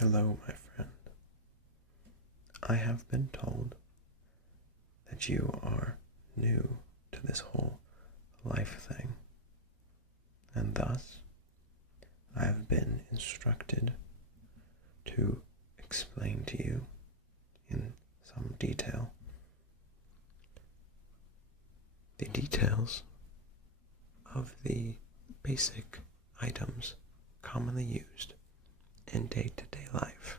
Hello, my friend. I have been told that you are new to this whole life thing, and thus I have been instructed to explain to you in some detail the details of the basic items commonly used in day-to-day life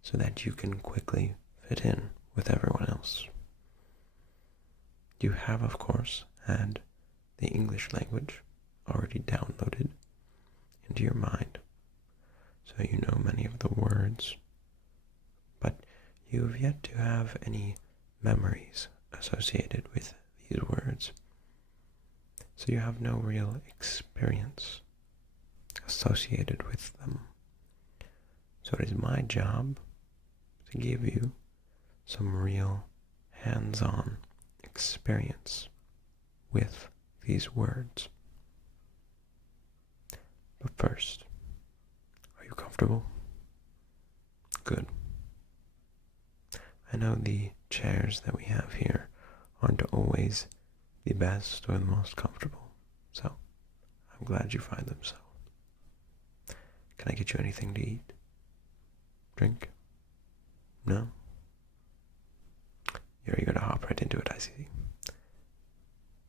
so that you can quickly fit in with everyone else. You have, of course, had the English language already downloaded into your mind, so you know many of the words, but you have yet to have any memories associated with these words. So you have no real experience associated with them. So it is my job to give you some real hands-on experience with these words. But first, are you comfortable? Good. I know the chairs that we have here aren't always the best or the most comfortable, so I'm glad you find them so. Can I get you anything to eat? Drink? No? You're eager to hop right into it, I see.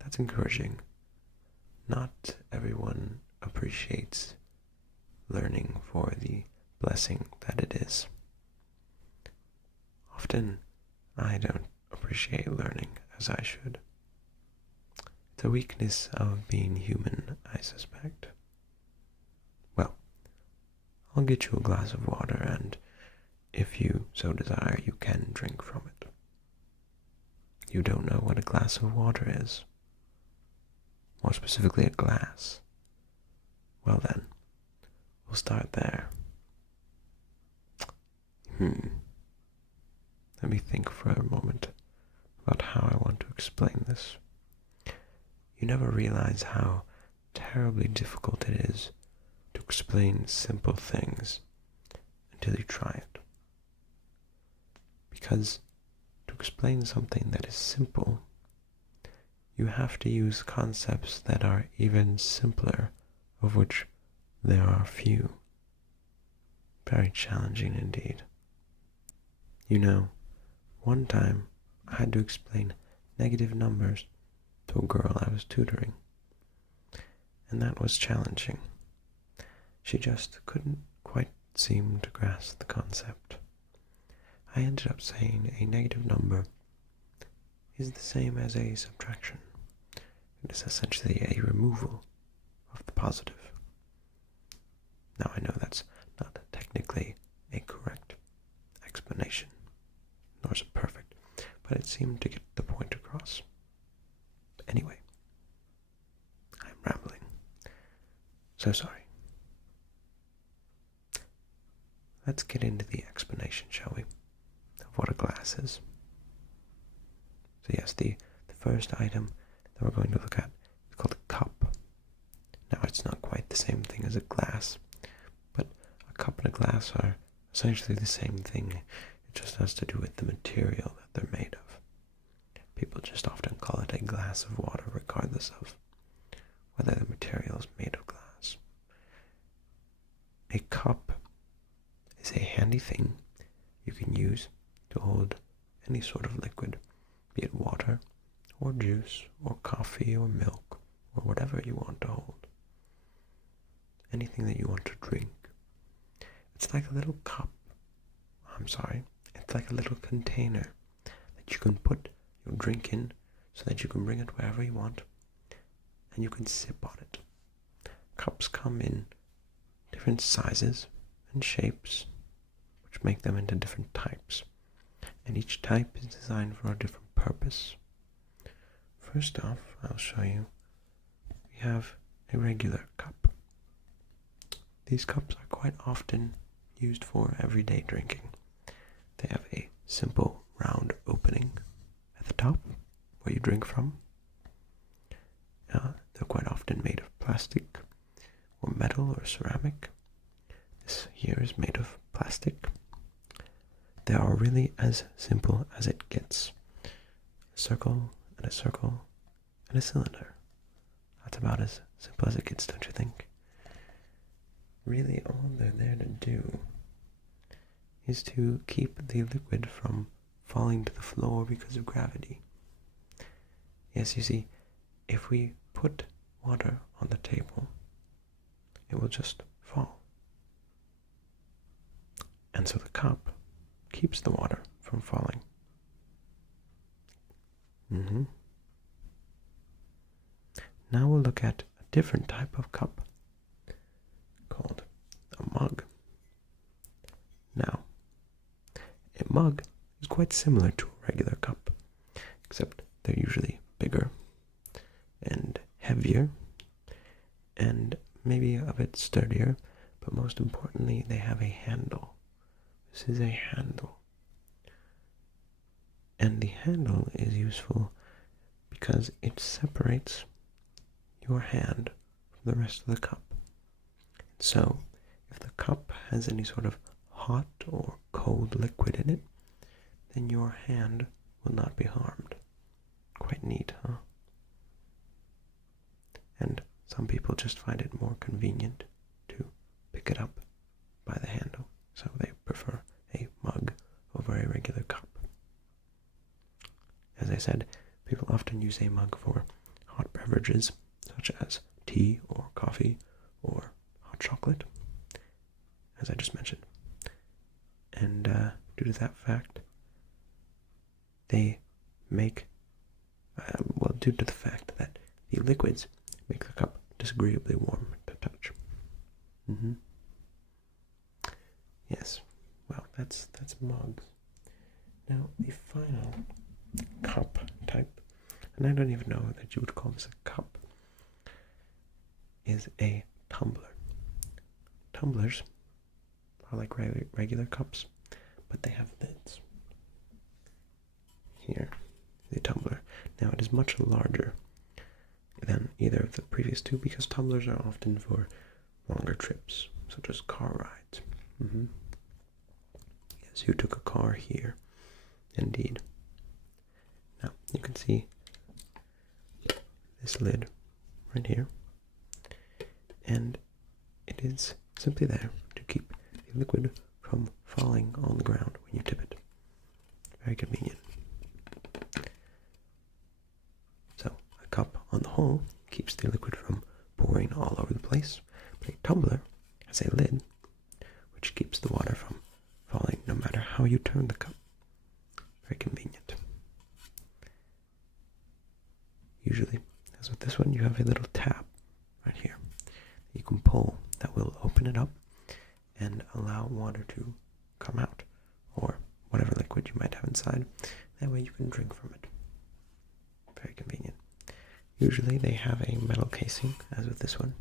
That's encouraging. Not everyone appreciates learning for the blessing that it is. Often, I don't appreciate learning as I should. It's a weakness of being human, I suspect. Well, I'll get you a glass of water, and if you so desire, you can drink from it. You don't know what a glass of water is. More specifically, a glass. Well then, we'll start there. Let me think for a moment about how I want to explain this. You never realize how terribly difficult it is to explain simple things until you try it. Because to explain something that is simple, you have to use concepts that are even simpler, of which there are few. Very challenging indeed. You know, one time I had to explain negative numbers to a girl I was tutoring, and that was challenging. She just couldn't quite seem to grasp the concept. I ended up saying a negative number is the same as a subtraction. It is essentially a removal of the positive. Now I know that's not technically a correct explanation, nor is it perfect, but it seemed to get the point across. Anyway, I'm rambling. So sorry. Let's get into the explanation, shall we, of what a glass is. So yes, the first item that we're going to look at is called a cup. Now it's not quite the same thing as a glass, but a cup and a glass are essentially the same thing. It just has to do with the material that they're made of. People just often call it a glass of water regardless of whether the material is made of glass. A cup is a handy thing you can use to hold any sort of liquid, be it water, or juice, or coffee, or milk, or whatever you want to hold. Anything that you want to drink. It's like a little cup. It's like a little container that you can put your drink in so that you can bring it wherever you want, and you can sip on it. Cups come in different sizes and shapes, which make them into different types, and each type is designed for a different purpose. First off, I'll show you, we have a regular cup. These cups are quite often used for everyday drinking. They have a simple round opening at the top where you drink from. They're quite often made of plastic or metal or ceramic. This here is made of plastic. They are really as simple as it gets. A circle and a circle and a cylinder. That's about as simple as it gets, don't you think? Really, all they're there to do is to keep the liquid from falling to the floor because of gravity. Yes, you see, if we put water on the table, it will just fall. And so the cup keeps the water from falling. Now we'll look at a different type of cup called a mug. Now, a mug is quite similar to a regular cup, except they're usually bigger and heavier and maybe a bit sturdier, but most importantly, they have a handle. This is a handle. And the handle is useful because it separates your hand from the rest of the cup. So, if the cup has any sort of hot or cold liquid in it, then your hand will not be harmed. Quite neat, huh? And some people just find it more convenient to pick it up by the handle, so they prefer a mug over a regular cup. As I said, people often use a mug for hot beverages, such as tea or coffee or hot chocolate, as I just mentioned. And due to that fact, they make, due to the fact that the liquids make the cup disagreeably warm to touch. Yes, well, that's mugs. Now, the final cup type, and I don't even know that you would call this a cup, is a tumbler. Tumblers are like regular cups, but they have lids. Here, the tumbler. Now, it is much larger than either of the previous two because tumblers are often for longer trips, such as car rides. Yes, you took a car here, indeed. Now, you can see this lid right here, and it is simply there to keep the liquid from falling on the ground when you tip it. Very convenient. So, a cup on the whole keeps the liquid from pouring all over the place, but a tumbler has a lid which keeps the water from falling no matter how you turn the cup. Very convenient. Usually, as with this one, you have a little tab right here that you can pull that will open it up and allow water to come out, or whatever liquid you might have inside. That way you can drink from it. Very convenient. Usually they have a metal casing, as with this one,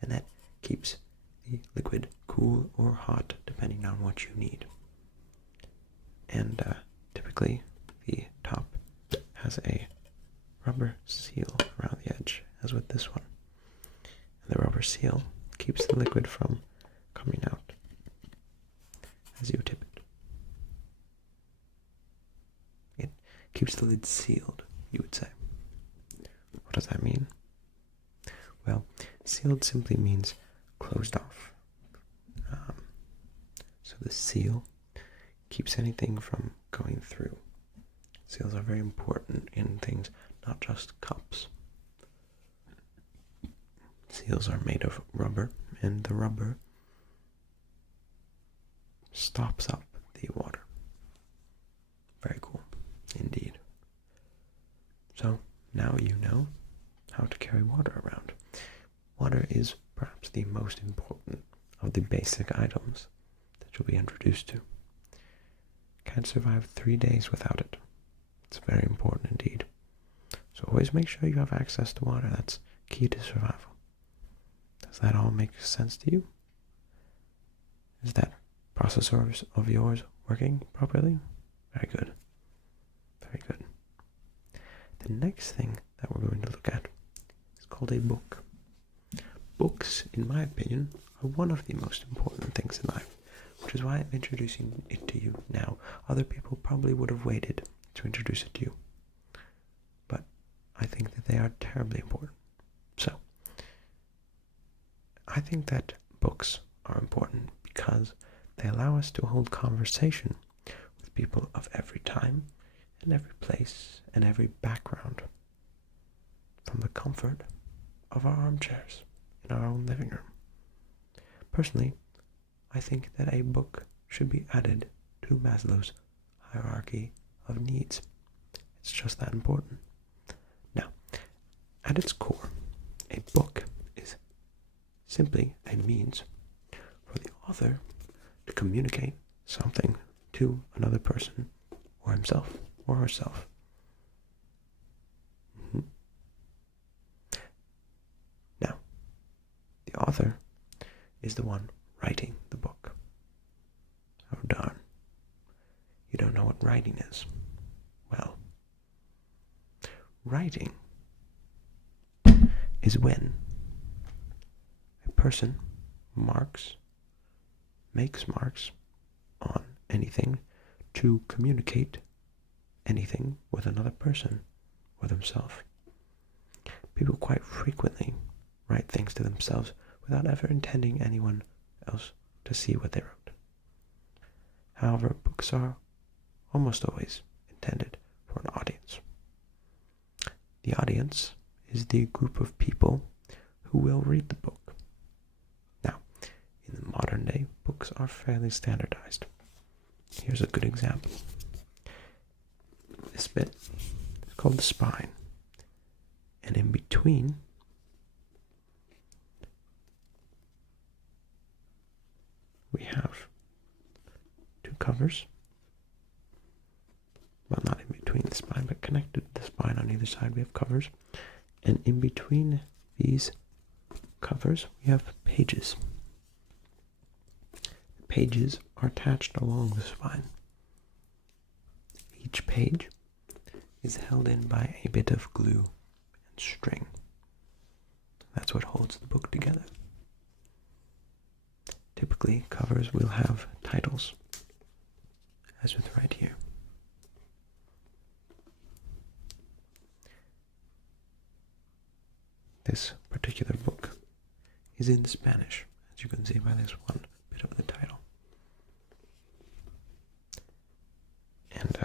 and that keeps the liquid cool or hot depending on what you need. And typically the top has a rubber seal around the edge, as with this one. And the rubber seal keeps the liquid from coming out as you tip it. It keeps the lid sealed, you would say. What does that mean? Well, sealed simply means closed off. So the seal keeps anything from going through. Seals are very important in things, not just cups. Seals are made of rubber, and the rubber stops up the water. Very cool, indeed. So, now you know how to carry water around. Water is perhaps the most important of the basic items that you'll be introduced to. Can't survive 3 days without it. It's very important indeed. So always make sure you have access to water. That's key to survival. Does that all make sense to you? Is that processor of yours working properly? Very good. Very good. The next thing that we're going to look at is called a book. Books, in my opinion, are one of the most important things in life, which is why I'm introducing it to you now. Other people probably would have waited to introduce it to you. But I think that they are terribly important. So, I think that books are important because they allow us to hold conversation with people of every time and every place and every background from the comfort of our armchairs in our own living room. Personally, I think that a book should be added to Maslow's hierarchy of needs. It's just that important. Now, at its core, a book is simply a means for the author to communicate something to another person or himself or herself. Now, the author is the one writing the book. Oh darn. You don't know what writing is. Well, writing is when a person makes marks on anything to communicate anything with another person or themselves. People quite frequently write things to themselves without ever intending anyone else to see what they wrote. However, books are almost always intended for an audience. The audience is the group of people who will read the book. Now, in the modern day, books are fairly standardized. Here's a good example. This bit is called the spine, and in between we have two covers. Well, not in between the spine, but connected to the spine on either side we have covers. And in between these covers we have pages. The pages are attached along the spine. Each page is held in by a bit of glue and string. That's what holds the book together. Typically, covers will have titles, as with right here. This particular book is in Spanish, as you can see by this one bit of the title. And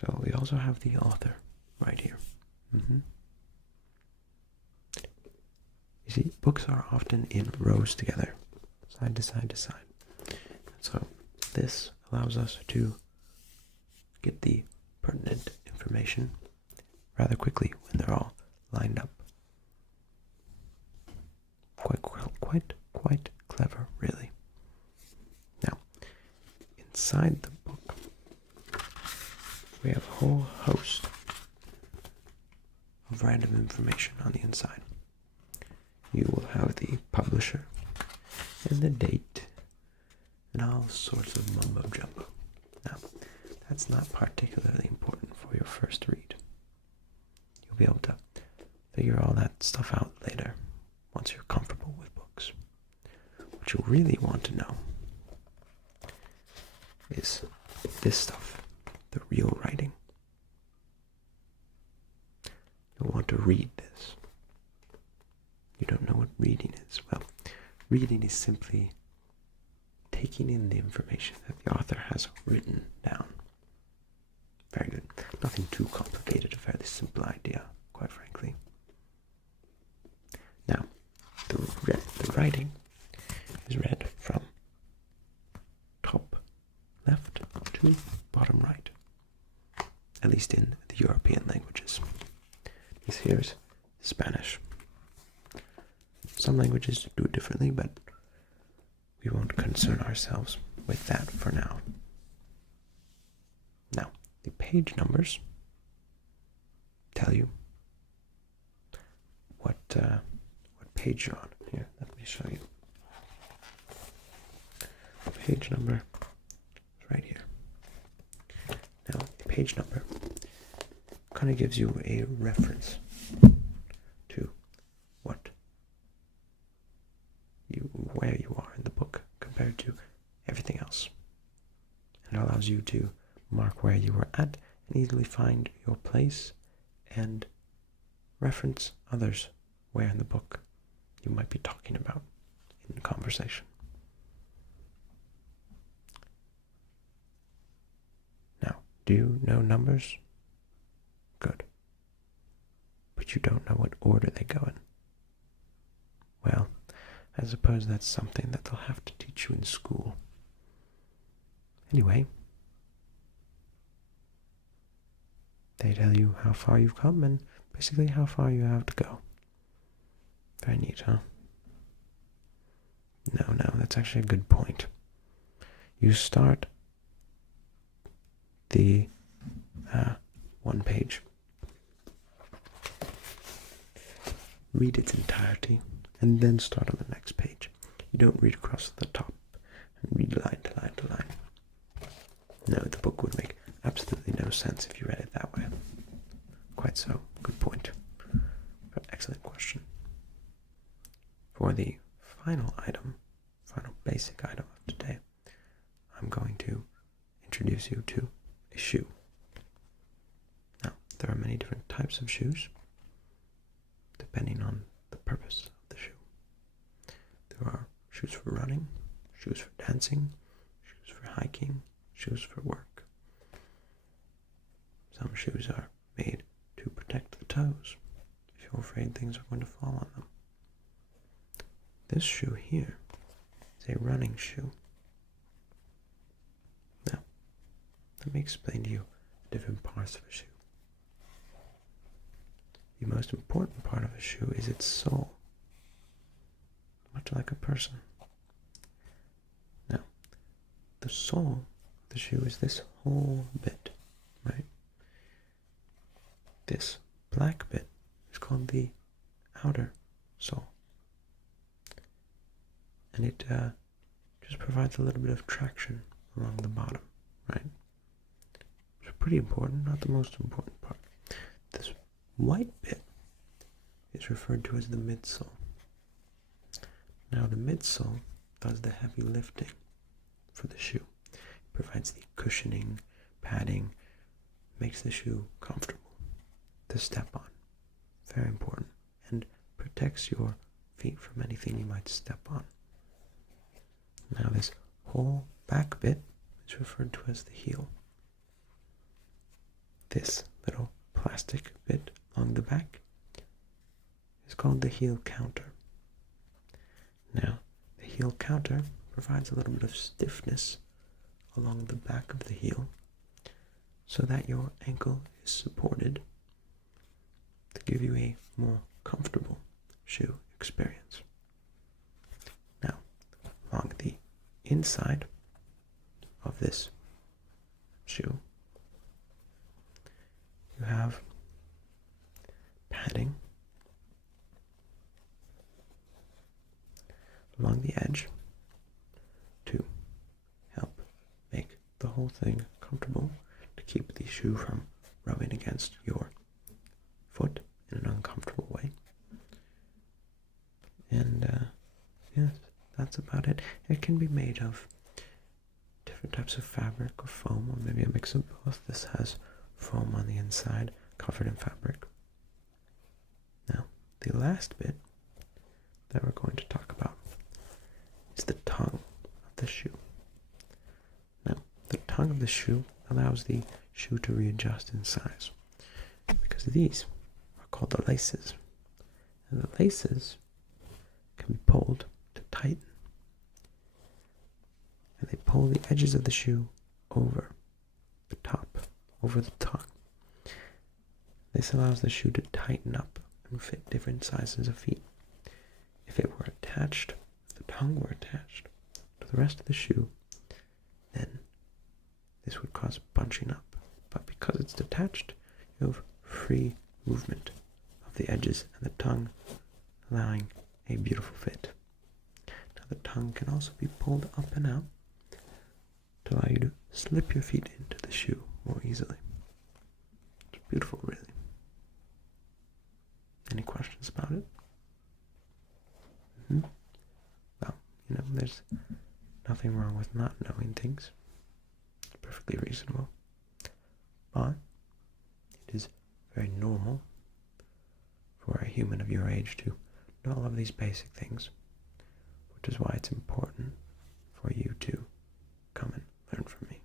so we also have the author right here. You see, books are often in rows together, side to side to side. So this allows us to get the pertinent information rather quickly when they're all lined up. Quite clever, really. Now, inside the book, we have a whole host of random information on the inside. You will have the publisher and the date and all sorts of mumbo jumbo. Now, that's not particularly important for your first read. You'll be able to figure all that stuff out later once you're comfortable with books. What you really want to know is this stuff, the real writing. You'll want to read this. You don't know what reading is. Well, reading is simply taking in the information that the author has written down. Very good. Nothing too complicated, a fairly simple idea, quite frankly. Now, the writing is read from top left to bottom right, at least in the European languages. This here's Spanish. Some languages do it differently, but we won't concern ourselves with that for now. Now, the page numbers tell you what page you're on. Here, let me show you. The page number is right here. Now, the page number kind of gives you a reference to where you are in the book compared to everything else. It allows you to mark where you were at and easily find your place and reference others where in the book you might be talking about in conversation. Now, do you know numbers? Good. But you don't know what order they go in. Well, I suppose that's something that they'll have to teach you in school. Anyway, they tell you how far you've come and basically how far you have to go. Very neat, huh? No, that's actually a good point. You start the one page, read its entirety, and then start on the next page. You don't read across the top and read line to line to line. No, the book would make absolutely no sense if you read it that way. Quite so. Good point. But excellent question. For the final basic item of today, I'm going to introduce you to a shoe. Now, there are many different types of shoes, depending on the purpose of the shoe. There are shoes for running, shoes for dancing, shoes for hiking, shoes for work. Some shoes are made to protect the toes if you're afraid things are going to fall on them. This shoe here is a running shoe. Now, let me explain to you the different parts of a shoe. The most important part of a shoe is its sole, much like a person. Now, the sole of the shoe is this whole bit, right? This black bit is called the outer sole. And it just provides a little bit of traction along the bottom, right? It's pretty important, not the most important part. This white bit is referred to as the midsole. Now the midsole does the heavy lifting for the shoe. It provides the cushioning, padding, makes the shoe comfortable to step on. Very important. And protects your feet from anything you might step on. Now this whole back bit is referred to as the heel. This little plastic bit along the back is called the heel counter. Now, the heel counter provides a little bit of stiffness along the back of the heel so that your ankle is supported to give you a more comfortable shoe experience. Now, along the inside of this shoe, you have padding along the edge to help make the whole thing comfortable, to keep the shoe from rubbing against your foot in an uncomfortable way. And yes, that's about it. It can be made of different types of fabric or foam, or maybe a mix of both. This has foam on the inside, covered in fabric. Now, the last bit that we're going to talk about is the tongue of the shoe. Now, the tongue of the shoe allows the shoe to readjust in size, because these are called the laces. And the laces can be pulled to tighten. And they pull the edges of the shoe over the top, over the tongue. This allows the shoe to tighten up and fit different sizes of feet. If it were attached, if the tongue were attached to the rest of the shoe, then this would cause bunching up. But because it's detached, you have free movement of the edges and the tongue, allowing a beautiful fit. Now the tongue can also be pulled up and out to allow you to slip your feet into the shoe more easily. It's beautiful, really. Any questions about it? Well, there's nothing wrong with not knowing things. It's perfectly reasonable. But it is very normal for a human of your age to know all of these basic things, which is why it's important for you to come and learn from me.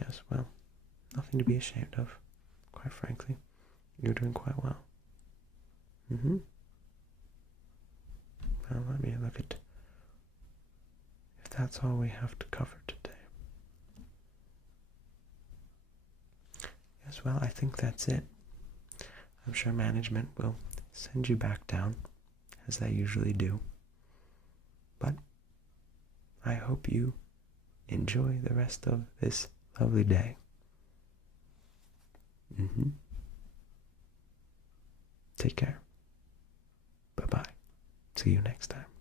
Yes, well, nothing to be ashamed of, quite frankly. You're doing quite well. Well, let me look at if that's all we have to cover today. Yes, well, I think that's it. I'm sure management will send you back down, as they usually do. But I hope you enjoy the rest of this lovely day. Take care. Bye-bye. See you next time.